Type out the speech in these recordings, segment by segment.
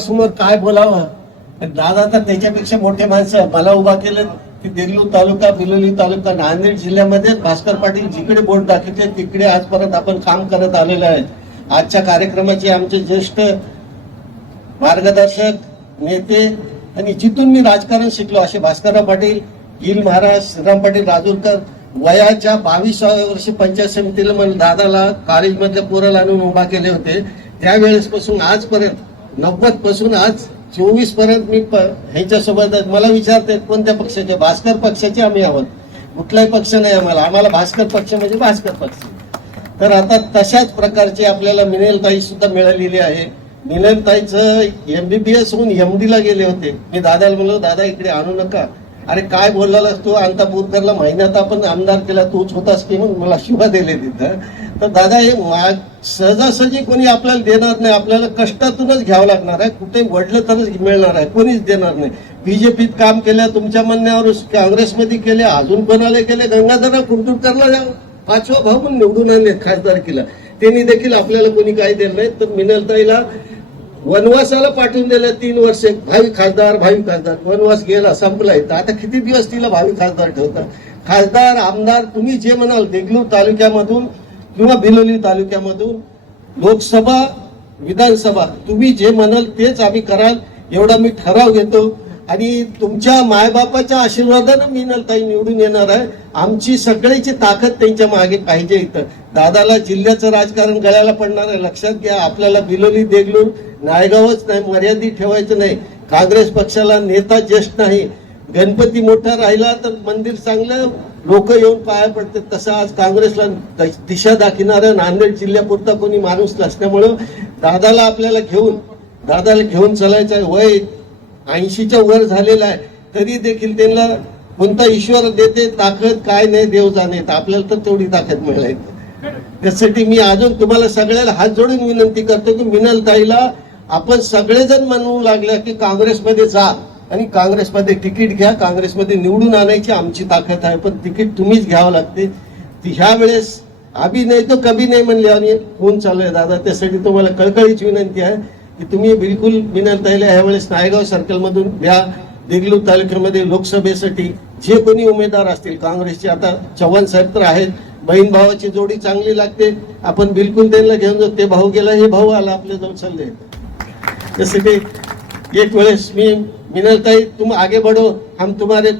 समोर काय बोलावं? दादा तर त्याच्यापेक्षा मोठे माणसं. मला उभा केलं की देगलूर तालुका बिलोली तालुका नांदेड जिल्ह्यामध्ये भास्कर पाटील जिकडे बोट दाखवते तिकडे आजपर्यंत आपण काम करत आलेलं आहे. आजच्या कार्यक्रमाचे आमचे ज्येष्ठ मार्गदर्शक नेते आणि जिथून मी राजकारण शिकलो असे भास्करराव पाटील गिल महाराज श्रीराम पाटील राजूरकर वयाच्या बावीसाव्या वर्षी पंचायत समितीला मला दादाला कॉलेजमधल्या पोराला आणून उभा केले होते. त्यावेळेस पासून आजपर्यंत नव्वदपासून आज चोवीसपर्यंत मी ह्यांच्यासोबत मला विचारते कोणत्या पक्षाचे? भास्कर पक्षाचे आम्ही आहोत. कुठलाही पक्ष नाही आम्हाला. आम्हाला भास्कर पक्ष म्हणजे भास्कर पक्ष. तर आता तशाच प्रकारची आपल्याला मिनेलताई सुद्धा मिळालेली आहे. मिनेलताईचं एमबीबीएस होऊन एमडी ला गेले होते. मी दादाला बोललो दादा इकडे आणू नका. अरे काय बोललास तू? अंतापूरकरला महिन्यात आपण आमदार केला तूच होतास की? म्हणून मला शिवा दिले तिथं. तर दादा हे सहजासहजी कोणी आपल्याला देणार नाही. आपल्याला कष्टातूनच घ्यावं लागणार आहे. कुठे वडलं तरच मिळणार आहे. कोणीच देणार नाही. बीजेपीत काम केलं तुमच्या म्हणण्यावर काँग्रेसमध्ये केले अजून कोणाला केले गंगाधरराव कुंटुरकरला पाचवा भाऊ म्हणून निवडून आणले खासदारकीला. त्यांनी देखील आपल्याला कोणी काही दिलं नाही. तर मिनलताईला वनवासाला पाठवून दिल्या तीन वर्ष. भावी खासदार भावी खासदार. वनवास गेला संपलाय तर आता किती दिवस तिला भावी खासदार ठेवता खासदार आमदार तुम्ही जे म्हणाल देगलूर तालुक्यामधून किंवा बिलोली तालुक्यामधून लोकसभा विधानसभा तुम्ही जे म्हणाल तेच आम्ही कराल. एवढा मी ठराव घेतो. आणि तुमच्या मायबापाच्या आशीर्वादानं मिनलताई निवडून येणार आहे. आमची सगळ्याची ताकद त्यांच्या मागे पाहिजे इथं. दादाला जिल्ह्याचं राजकारण गळ्याला पडणार आहे. लक्षात घ्या आपल्याला बिलोली देगलूर नायगावच नाही मर्यादित ठेवायचं नाही. काँग्रेस पक्षाला नेता ज्येष्ठ नाही. गणपती मोठा राहिला तर मंदिर चांगलं लोक येऊन पाया पडतात. तसं आज काँग्रेसला दिशा दाखवणारा नांदेड जिल्ह्यापुरता कोणी माणूस नसल्यामुळं दादाला आपल्याला घेऊन दादाला घेऊन चालायचं आहे. वय ऐंशीच्या वर झालेला आहे तरी देखील त्यांना कोणता ईश्वर देते ताकद काय नाही देव जाणे आपल्याला तर तेवढी ताकद मिळायची. त्यासाठी मी अजून तुम्हाला सगळ्याला हात जोडून विनंती करतो की मिनल ताईला आपण सगळेजण म्हणू लागल्या की काँग्रेसमध्ये जा आणि काँग्रेसमध्ये तिकीट घ्या काँग्रेसमध्ये निवडून आणायची आमची ताकद आहे पण तिकीट तुम्हीच घ्यावं लागते. ती ह्या वेळेस आभी नाही तो कभी नाही म्हणले आणि फोन चालू आहे दादा त्यासाठी तुम्हाला कळकळीची विनंती आहे. की तुम्ही बिलकुल मिनल ह्यावेळेस नायगाव सर्कलमधून घ्या देगलूर तालुक्यामध्ये लोकसभेसाठी जे कोणी उमेदवार असतील काँग्रेसचे आता चव्हाण साहेब तर आहेत बहीण भावाची जोडी चांगली लागते आपण बिलकुल त्यांना घेऊन जाऊ ते भाऊ गेला हे भाऊ आला आपल्या जाऊन चालले. जसे की एक वेळेस मी मिनलताई तुम आगे बढो हम तुम्हारे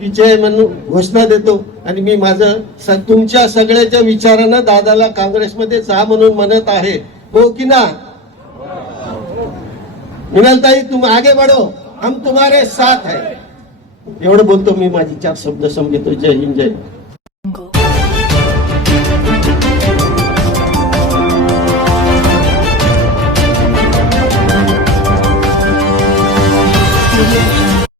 विजय म्हणून घोषणा देतो आणि मी माझं स- तुमच्या सगळ्याच्या विचारानं दादाला काँग्रेसमध्ये जा म्हणून म्हणत आहे. हो की ना? मिनलताई तुम आगे बढो। हम तुम्हारे साथ है। एवढं बोलतो मी माझी चार शब्द समजतो. जय हिंद जय